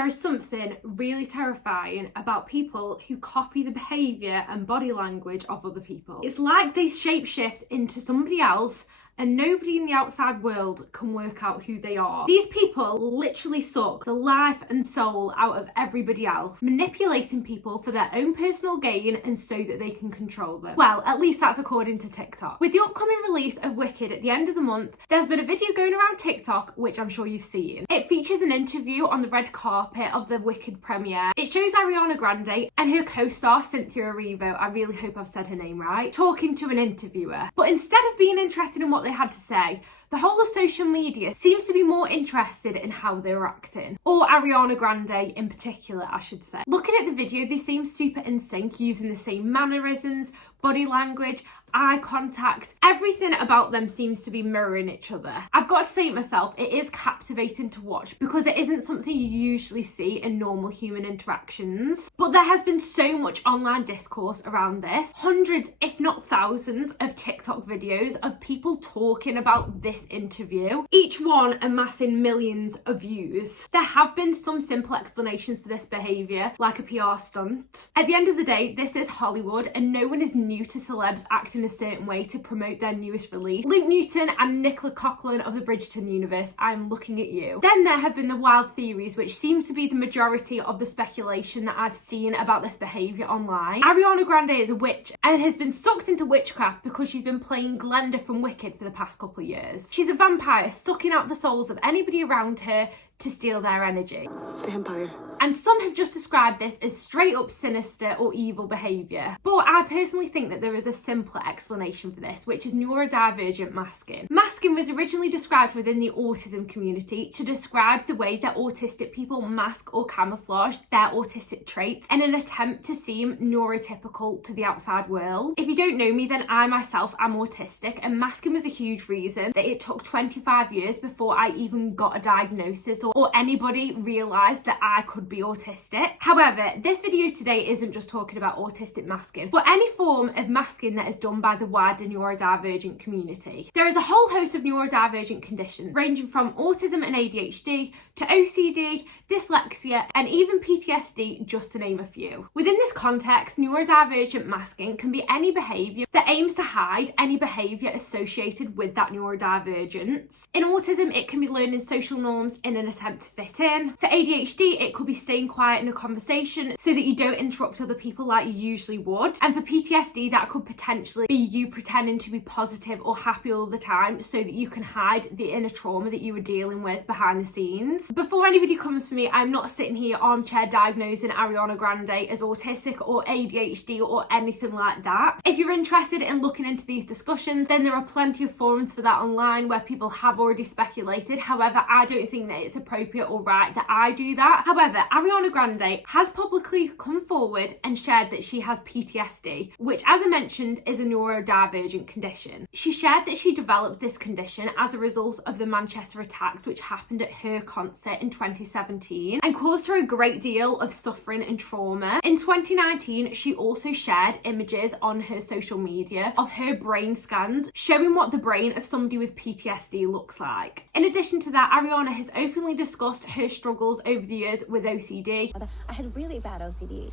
There is something really terrifying about people who copy the behaviour and body language of other people. It's like they shapeshift into somebody else and nobody in the outside world can work out who they are. These people literally suck the life and soul out of everybody else, manipulating people for their own personal gain and so that they can control them. Well, at least that's according to TikTok. With the upcoming release of Wicked at the end of the month, there's been a video going around TikTok, which I'm sure you've seen. It features an interview on the red carpet of the Wicked premiere. It shows Ariana Grande and her co-star Cynthia Erivo, I really hope I've said her name right, talking to an interviewer. But instead of being interested in what they had to say, the whole of social media seems to be more interested in how they were acting. Or Ariana Grande in particular, I should say. Looking at the video, they seem super in sync, using the same mannerisms, body language, eye contact. Everything about them seems to be mirroring each other. I've got to say it myself, it is captivating to watch because it isn't something you usually see in normal human interactions. But there has been so much online discourse around this. Hundreds, if not thousands, of TikTok videos of people talking about this interview, each one amassing millions of views. There have been some simple explanations for this behaviour, like a PR stunt. At the end of the day, this is Hollywood and no one is new to celebs acting a certain way to promote their newest release. Luke Newton and Nicola Coughlan of the Bridgerton universe, I'm looking at you. Then there have been the wild theories, which seem to be the majority of the speculation that I've seen about this behaviour online. Ariana Grande is a witch and has been sucked into witchcraft because she's been playing Glenda from Wicked for the past couple of years. She's a vampire sucking out the souls of anybody around her to steal their energy. Vampire. And some have just described this as straight up sinister or evil behaviour. But I personally think that there is a simpler explanation for this, which is neurodivergent masking. Masking was originally described within the autism community to describe the way that autistic people mask or camouflage their autistic traits in an attempt to seem neurotypical to the outside world. If you don't know me, then I myself am autistic, and masking was a huge reason that it took 25 years before I even got a diagnosis or anybody realised that I could be autistic. However, this video today isn't just talking about autistic masking, but any form of masking that is done by the wider neurodivergent community. There is a whole host of neurodivergent conditions, ranging from autism and ADHD to OCD, dyslexia, and even PTSD, just to name a few. Within this context, neurodivergent masking can be any behaviour that aims to hide any behaviour associated with that neurodivergence. In autism, it can be learning social norms in an attempt to fit in. For ADHD, it could be staying quiet in a conversation so that you don't interrupt other people like you usually would. And for PTSD, that could potentially be you pretending to be positive or happy all the time so that you can hide the inner trauma that you were dealing with behind the scenes. Before anybody comes for me, I'm not sitting here armchair diagnosing Ariana Grande as autistic or ADHD or anything like that. If you're interested in looking into these discussions, then there are plenty of forums for that online where people have already speculated. However, I don't think that it's appropriate or right that I do that. However, Ariana Grande has publicly come forward and shared that she has PTSD, which, as I mentioned, is a neurodivergent condition. She shared that she developed this condition as a result of the Manchester attacks, which happened at her concert in 2017 and caused her a great deal of suffering and trauma. In 2019, she also shared images on her social media of her brain scans showing what the brain of somebody with PTSD looks like. In addition to that, Ariana has openly discussed her struggles over the years with OCD. I had really bad OCD,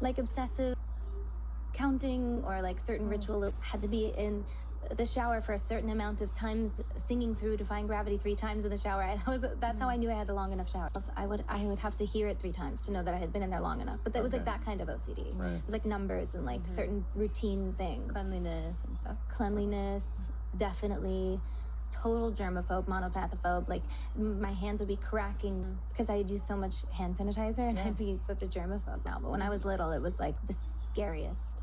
like obsessive counting or like certain ritual. Had to be in the shower for a certain amount of times, singing through Defying Gravity 3 times in the shower. That's how I knew I had a long enough shower. I would have to hear it 3 times to know that I had been in there long enough. But that was like that kind of OCD. Right. It was like numbers and like certain routine things. Cleanliness and stuff. Cleanliness, definitely. Total germaphobe, monopathophobia. Like my hands would be cracking because I use so much hand sanitizer and I'd be such a germaphobe now. But when I was little, it was like the scariest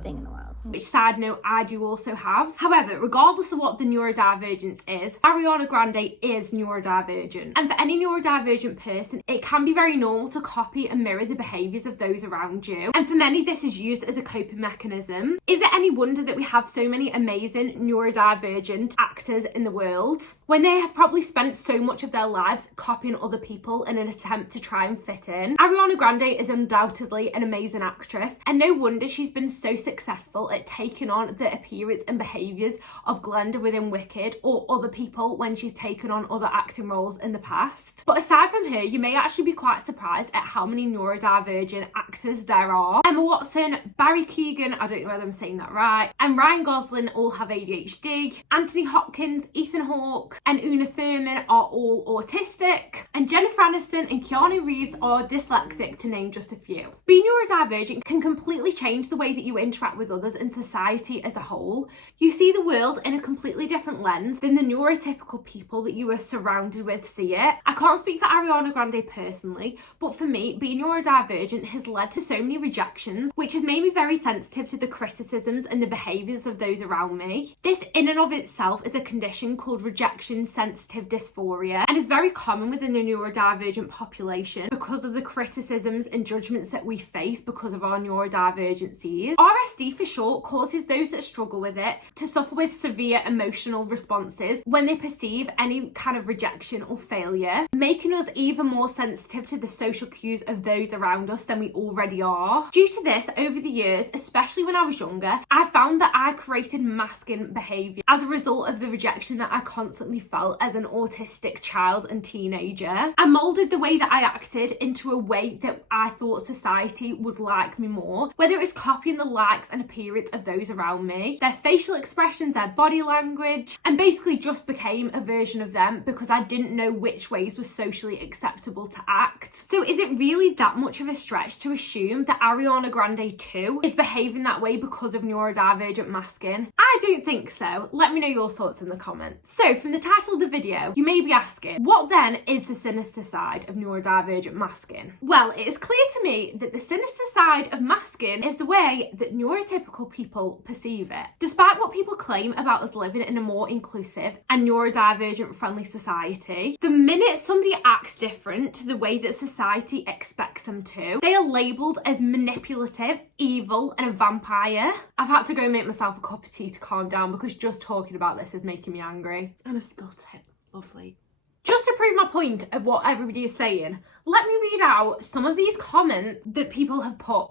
thing in the world. Which, side note, I do also have. However, regardless of what the neurodivergence is, Ariana Grande is neurodivergent. And for any neurodivergent person, it can be very normal to copy and mirror the behaviours of those around you. And for many, this is used as a coping mechanism. Is it any wonder that we have so many amazing neurodivergent actors in the world when they have probably spent so much of their lives copying other people in an attempt to try and fit in? Ariana Grande is undoubtedly an amazing actress, and no wonder she's been so so successful at taking on the appearance and behaviours of Glenda within Wicked, or other people when she's taken on other acting roles in the past. But aside from her, you may actually be quite surprised at how many neurodivergent actors there are. Emma Watson, Barry Keoghan, I don't know whether I'm saying that right, and Ryan Gosling all have ADHD. Anthony Hopkins, Ethan Hawke and Una Thurman are all autistic, and Jennifer Aniston and Keanu Reeves are dyslexic, to name just a few. Being neurodivergent can completely change the way that you interact with others and society as a whole. You see the world in a completely different lens than the neurotypical people that you are surrounded with see it. I can't speak for Ariana Grande personally, but for me, being neurodivergent has led to so many rejections, which has made me very sensitive to the criticisms and the behaviours of those around me. This in and of itself is a condition called rejection sensitive dysphoria, and is very common within the neurodivergent population because of the criticisms and judgments that we face because of our neurodivergencies. RSD for short causes those that struggle with it to suffer with severe emotional responses when they perceive any kind of rejection or failure, making us even more sensitive to the social cues of those around us than we already are. Due to this, over the years, especially when I was younger, I found that I created masking behaviour as a result of the rejection that I constantly felt as an autistic child and teenager. I moulded the way that I acted into a way that I thought society would like me more, whether it was copying the likes and appearance of those around me, their facial expressions, their body language, and basically just became a version of them because I didn't know which ways was socially acceptable to act. So is it really that much of a stretch to assume that Ariana Grande too is behaving that way because of neurodivergent masking? I don't think so. Let me know your thoughts in the comments. So from the title of the video, you may be asking, what then is the sinister side of neurodivergent masking? Well, it is clear to me that the sinister side of masking is the way that neurotypical people perceive it. Despite what people claim about us living in a more inclusive and neurodivergent friendly society, the minute somebody acts different to the way that society expects them to, they are labelled as manipulative, evil and a vampire. I've had to go make myself a cup of tea to calm down because just talking about this is making me angry. And I spilt it. Lovely. Just to prove my point of what everybody is saying, let me read out some of these comments that people have put.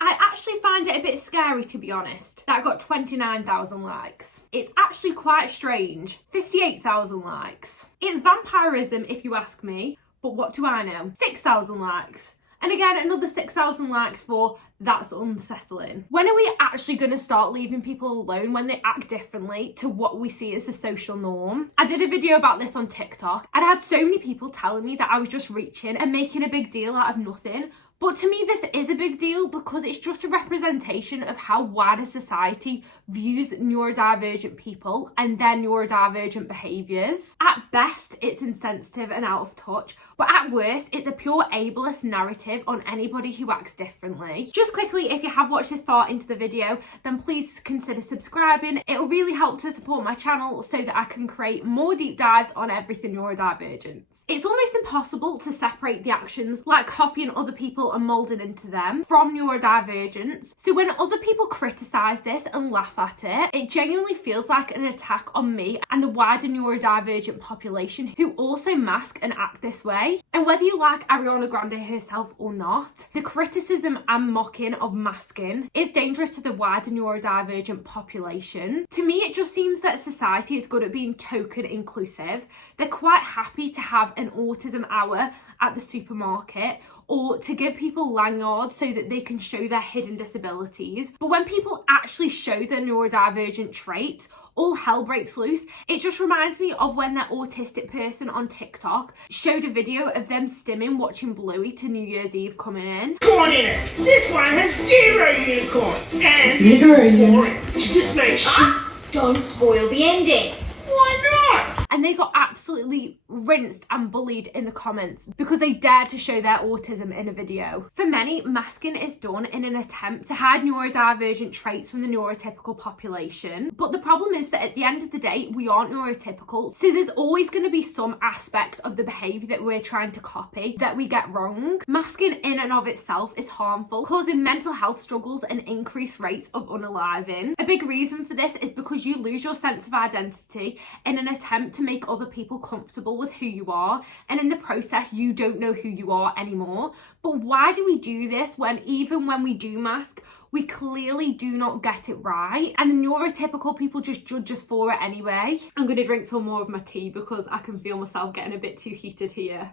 I actually find it a bit scary, to be honest, that I got 29,000 likes. It's actually quite strange. 58,000 likes. It's vampirism if you ask me, but what do I know? 6,000 likes. And again, another 6,000 likes for that's unsettling. When are we actually going to start leaving people alone when they act differently to what we see as the social norm? I did a video about this on TikTok and I had so many people telling me that I was just reaching and making a big deal out of nothing. But to me, this is a big deal because it's just a representation of how wider society views neurodivergent people and their neurodivergent behaviours. At best, it's insensitive and out of touch, but at worst, it's a pure ableist narrative on anybody who acts differently. Just quickly, if you have watched this far into the video, then please consider subscribing. It'll really help to support my channel so that I can create more deep dives on everything neurodivergence. It's almost impossible to separate the actions, like copying other people and moulding into them, from neurodivergence. So when other people criticise this and laugh at it, it genuinely feels like an attack on me and the wider neurodivergent population who also mask and act this way. And whether you like Ariana Grande herself or not, the criticism and mocking of masking is dangerous to the wider neurodivergent population. To me, it just seems that society is good at being token inclusive. They're quite happy to have an autism hour at the supermarket or to give people lanyards so that they can show their hidden disabilities. But when people actually show their neurodivergent traits, all hell breaks loose. It just reminds me of when that autistic person on TikTok showed a video of them stimming watching Bluey to New Year's Eve coming in. Go on in it. This one has 0 unicorns. And 0 unicorns. Just make sure. Don't spoil the ending. Why not? And they got absolutely rinsed and bullied in the comments because they dared to show their autism in a video. For many, masking is done in an attempt to hide neurodivergent traits from the neurotypical population. But the problem is that at the end of the day, we aren't neurotypical. So there's always going to be some aspects of the behaviour that we're trying to copy that we get wrong. Masking in and of itself is harmful, causing mental health struggles and increased rates of unaliving. A big reason for this is because you lose your sense of identity in an attempt to make other people comfortable with who you are, and in the process you don't know who you are anymore. But why do we do this when even when we do mask, we clearly do not get it right, and the neurotypical people just judge us for it anyway? I'm going to drink some more of my tea because I can feel myself getting a bit too heated here.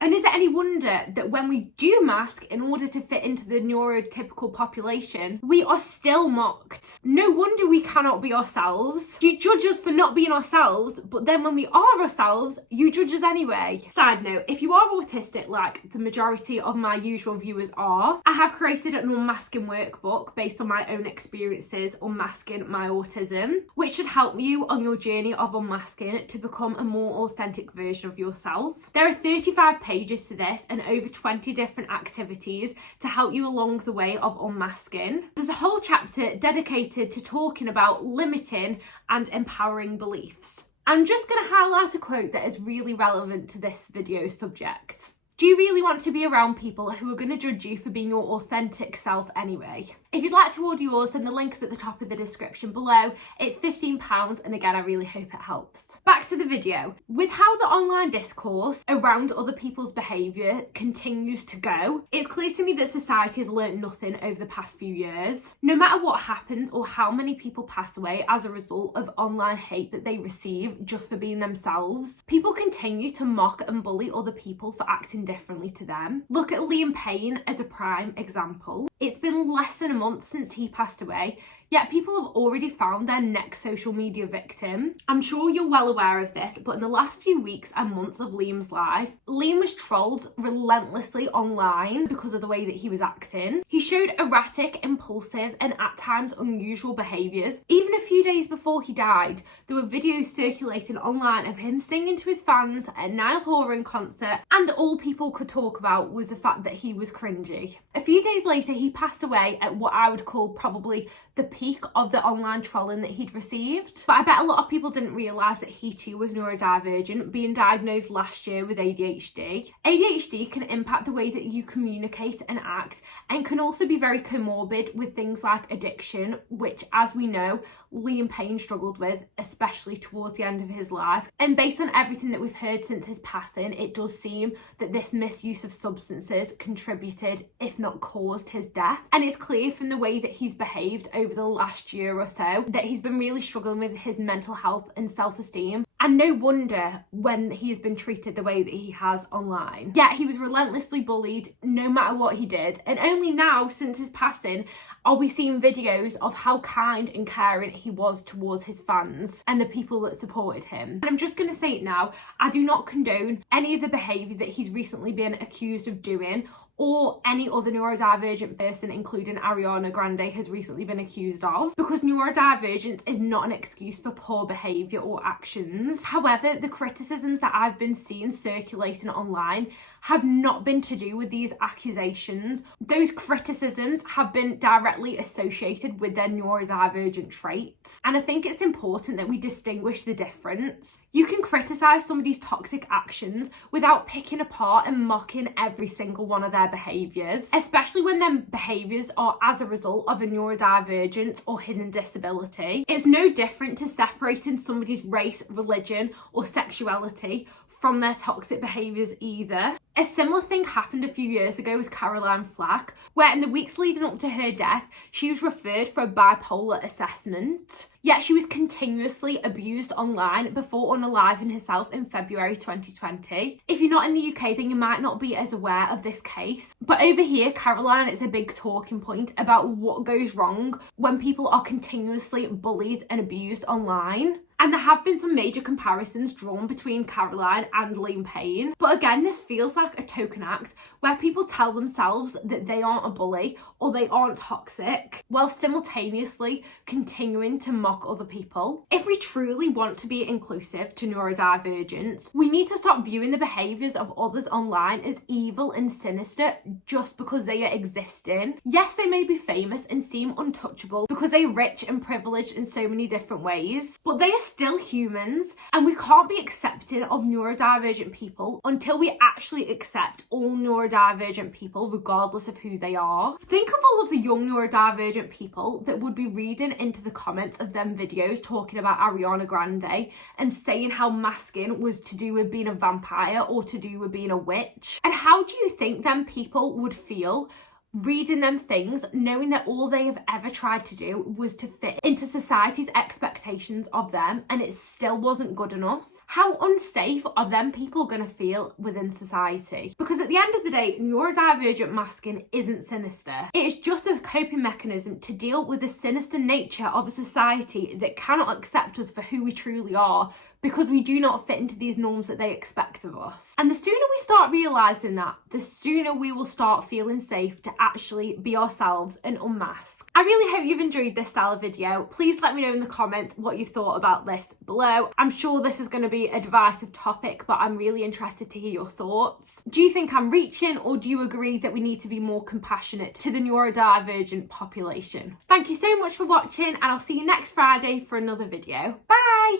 And is it any wonder that when we do mask in order to fit into the neurotypical population, we are still mocked? No wonder we cannot be ourselves. You judge us for not being ourselves, but then when we are ourselves, you judge us anyway. Side note, if you are autistic like the majority of my usual viewers are, I have created an unmasking workbook based on my own experiences unmasking my autism, which should help you on your journey of unmasking to become a more authentic version of yourself. There are 35 pages to this and over 20 different activities to help you along the way of unmasking. There's a whole chapter dedicated to talking about limiting and empowering beliefs. I'm just going to highlight a quote that is really relevant to this video subject. Do you really want to be around people who are going to judge you for being your authentic self anyway? If you'd like to order yours, then the link's at the top of the description below. It's £15, and again, I really hope it helps. Back to the video. With how the online discourse around other people's behaviour continues to go, it's clear to me that society has learnt nothing over the past few years. No matter what happens or how many people pass away as a result of online hate that they receive just for being themselves, people continue to mock and bully other people for acting differently to them. Look at Payne as a prime example. It's been less than a month since he passed away, yet people have already found their next social media victim. I'm sure you're well aware of this, but in the last few weeks and months of Liam's life, Liam was trolled relentlessly online because of the way that he was acting. He showed erratic, impulsive, and at times unusual behaviours. Even a few days before he died, there were videos circulating online of him singing to his fans at a Niall Horan concert, and all people could talk about was the fact that he was cringy. A few days later, he passed away at what I would call probably the peak of the online trolling that he'd received. But I bet a lot of people didn't realise that he too was neurodivergent, being diagnosed last year with ADHD. ADHD can impact the way that you communicate and act, and can also be very comorbid with things like addiction, which, as we know, Liam Payne struggled with, especially towards the end of his life. And based on everything that we've heard since his passing, it does seem that this misuse of substances contributed, if not caused, his death. And it's clear from the way that he's behaved over the last year or so that he's been really struggling with his mental health and self-esteem. And no wonder when he has been treated the way that he has online. Yet he was relentlessly bullied no matter what he did. And only now, since his passing, are we seeing videos of how kind and caring he was towards his fans and the people that supported him. And I'm just going to say it now, I do not condone any of the behaviour that he's recently been accused of doing, or any other neurodivergent person, including Ariana Grande, has recently been accused of, because neurodivergence is not an excuse for poor behaviour or actions. However, the criticisms that I've been seeing circulating online have not been to do with these accusations. Those criticisms have been directly associated with their neurodivergent traits. And I think it's important that we distinguish the difference. You can criticise somebody's toxic actions without picking apart and mocking every single one of their behaviours, especially when their behaviours are as a result of a neurodivergent or hidden disability. It's no different to separating somebody's race, religion, or sexuality from their toxic behaviours either. A similar thing happened a few years ago with Caroline Flack, where in the weeks leading up to her death, she was referred for a bipolar assessment, yet she was continuously abused online before unaliving herself in February 2020. If you're not in the UK, then you might not be as aware of this case. But over here, Caroline is a big talking point about what goes wrong when people are continuously bullied and abused online. And there have been some major comparisons drawn between Caroline and Liam Payne. But again, this feels like a token act where people tell themselves that they aren't a bully or they aren't toxic, while simultaneously continuing to mock other people. If we truly want to be inclusive to neurodivergence, we need to stop viewing the behaviours of others online as evil and sinister just because they are existing. Yes, they may be famous and seem untouchable because they're rich and privileged in so many different ways, but they are still humans, and we can't be accepting of neurodivergent people until we actually accept all neurodivergent people, regardless of who they are. Think of all of the young neurodivergent people that would be reading into the comments of them videos talking about Ariana Grande and saying how masking was to do with being a vampire or to do with being a witch. And how do you think them people would feel reading them things, knowing that all they have ever tried to do was to fit into society's expectations of them, and it still wasn't good enough? How unsafe are them people going to feel within society? Because at the end of the day, neurodivergent masking isn't sinister. It is just a coping mechanism to deal with the sinister nature of a society that cannot accept us for who we truly are, because we do not fit into these norms that they expect of us. And the sooner we start realising that, the sooner we will start feeling safe to actually be ourselves and unmask. I really hope you've enjoyed this style of video. Please let me know in the comments what you thought about this below. I'm sure this is going to be a divisive topic, but I'm really interested to hear your thoughts. Do you think I'm reaching, or do you agree that we need to be more compassionate to the neurodivergent population? Thank you so much for watching, and I'll see you next Friday for another video. Bye!